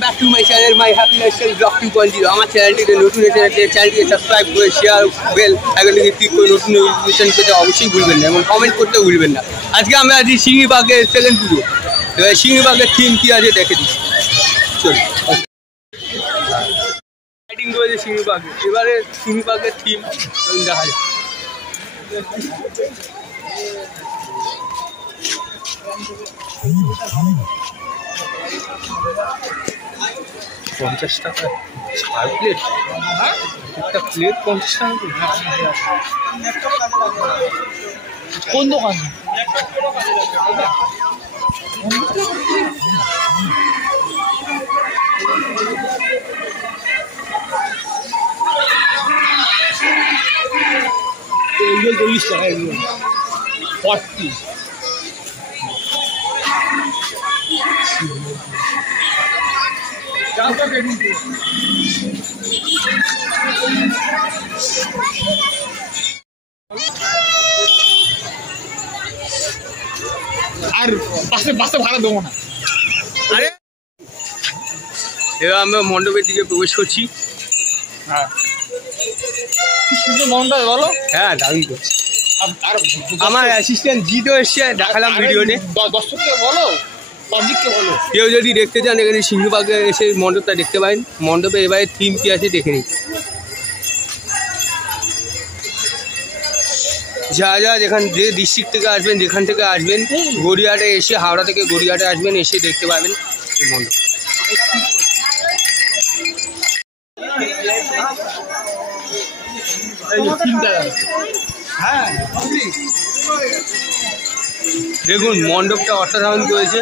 Back to my channel my happy lifestyle blog 2.0 আমার চ্যানেলটিতে নতুন এসে চ্যানেলটিকে সাবস্ক্রাইব করে শেয়ার বেল আইকনটিকে ক্লিক করে নতুন নোটিফিকেশন পেতে অবশ্যই ভুলবেন না এবং কমেন্ট করতে ভুলবেন না। আজকে আমরা আছি সিংহীবাগের সেকেন্ড পুজো। এবার সিংহীবাগের থিম কী আছে দেখে দিচ্ছি। চলুন লাইটিং রয়েছে সিংহীবাগে, এবারে সিংহীবাগের থিম দেখা যায়। 50 টাকা 6 প্লেট, একটা প্লেট 50 টাকা। কোন দোকান? এগুলো 40 টাকা, এগুলো 40। আর বাসে ভাড়া দেবো না। আরে এবার আমরা মণ্ডপের দিকে প্রবেশ করছি। হ্যাঁ কি সুন্দর মন্ডপ বলো। হ্যাঁ দারুণ তো। আর আমার অ্যাসিস্ট্যান্ট জিতো এসছে, দেখালাম ভিডিওতে। দর্শককে বলো, পাবলিককে বলো, কেউ যদি দেখতে চান এখানে সিংহবাগে এসে মণ্ডপটা দেখতে পারেন। মণ্ডপে এবারে থিম কী আছে দেখে নিন। যা যে ডিস্ট্রিক্ট থেকে আসবেন, যেখান থেকে আসবেন, গড়িয়াহাটে এসে, হাওড়া থেকে গড়িয়াহাটে আসবেন, এসে দেখতে পাবেন এই মণ্ডপ। দেখুন মণ্ডপটা অসাধারণ করেছে।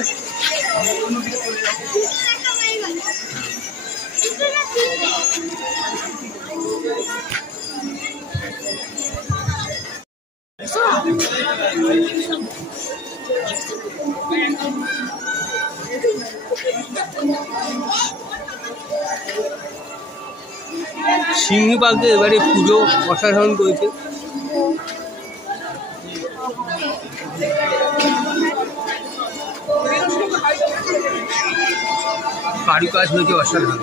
সিংহীবাগে এবারে পুজো অসাধারণ করেছে। কারুকাজ হয়েছে অসাধারণ।